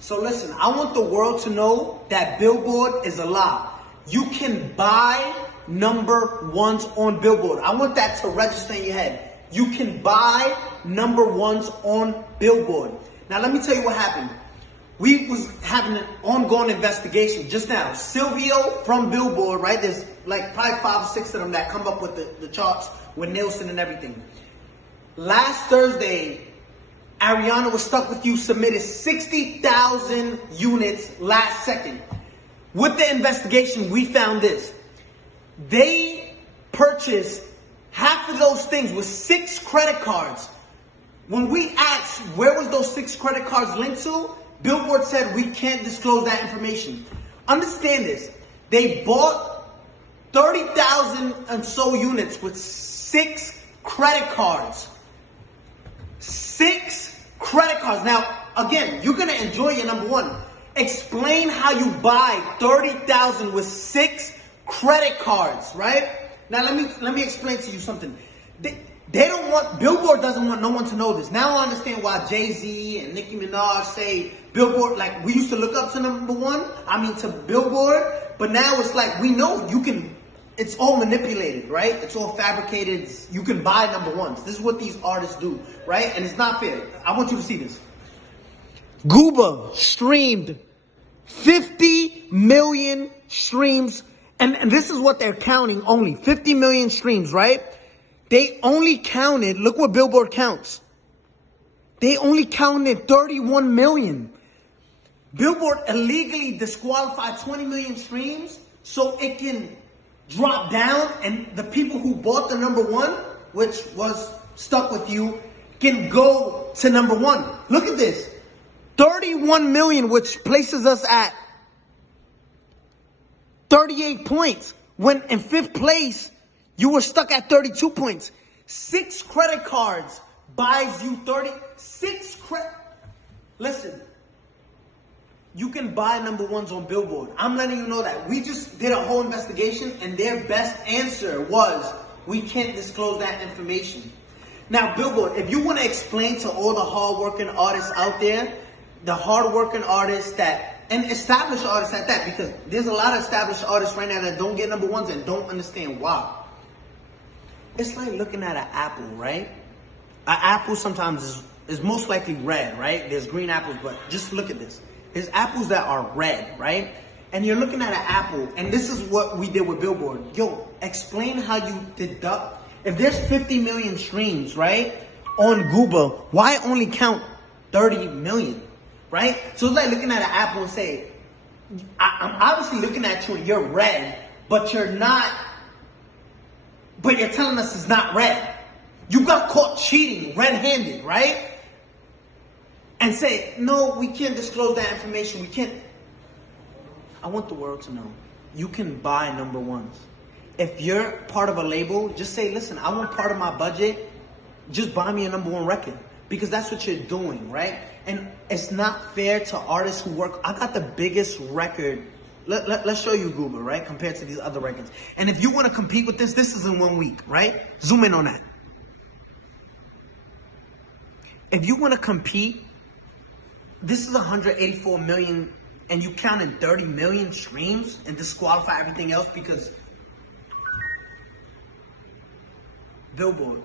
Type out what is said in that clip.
So listen, I want the world to know that Billboard is a lie. You can buy number ones on Billboard. I want that to register in your head. You can buy number ones on Billboard. Now let me tell you what happened. We was having an ongoing investigation just now. Silvio from Billboard, right? There's like probably 5 or 6 of them that come up with the charts with Nielsen and everything. Last Thursday, Ariana Was Stuck With You submitted 60,000 units last second. With the investigation, we found this. They purchased half of those things with 6 credit cards. When we asked where was those 6 credit cards linked to, Billboard said we can't disclose that information. Understand this. They bought 30,000 and so units with 6 credit cards. 6 credit cards. Now, again, you're going to enjoy your number one. Explain how you buy 30,000 with 6 credit cards, right? Now, let me explain to you something. They don't want, Billboard doesn't want no one to know this. Now I understand why Jay-Z and Nicki Minaj say Billboard, like we used to look up to number one, to Billboard, but now it's like we know you can, it's all manipulated, right? It's all fabricated. You can buy number ones. This is what these artists do, right? And it's not fair. I want you to see this. Gooba streamed 50 million streams, and this is what they're counting only, 50 million streams, right? They only counted, look what Billboard counts. They only counted 31 million. Billboard illegally disqualified 20 million streams so it can drop down and the people who bought the number one, which was Stuck With You, can go to number one. Look at this. 31 million, which places us at 38 points. When in 5th place, you were stuck at 32 points. 6 credit cards buys you 36 credit. Listen, you can buy number ones on Billboard. I'm letting you know that. We just did a whole investigation and their best answer was we can't disclose that information. Now, Billboard, if you want to explain to all the hardworking artists out there, the hardworking artists and established artists at that, because there's a lot of established artists right now that don't get number ones and don't understand why. It's like looking at an apple, right? An apple sometimes is most likely red, right? There's green apples, but just look at this. There's apples that are red, right? And you're looking at an apple, and this is what we did with Billboard. Yo, explain how you deduct. If there's 50 million streams, right, on Gooba, why only count 30 million, right? So it's like looking at an apple and say, I'm obviously looking at you and you're red, but you're not. But you're telling us it's not red. You got caught cheating red-handed, right? And say, no, we can't disclose that information. We can't. I want the world to know. You can buy number ones. If you're part of a label, just say, listen, I want part of my budget. Just buy me a number one record. Because that's what you're doing, right? And it's not fair to artists who work. I got the biggest record. Let's show you Gooba, right? Compared to these other records. And if you want to compete with this is in 1 week, right? Zoom in on that. If you want to compete, this is 184 million and you count in 30 million streams and disqualify everything else because Billboard.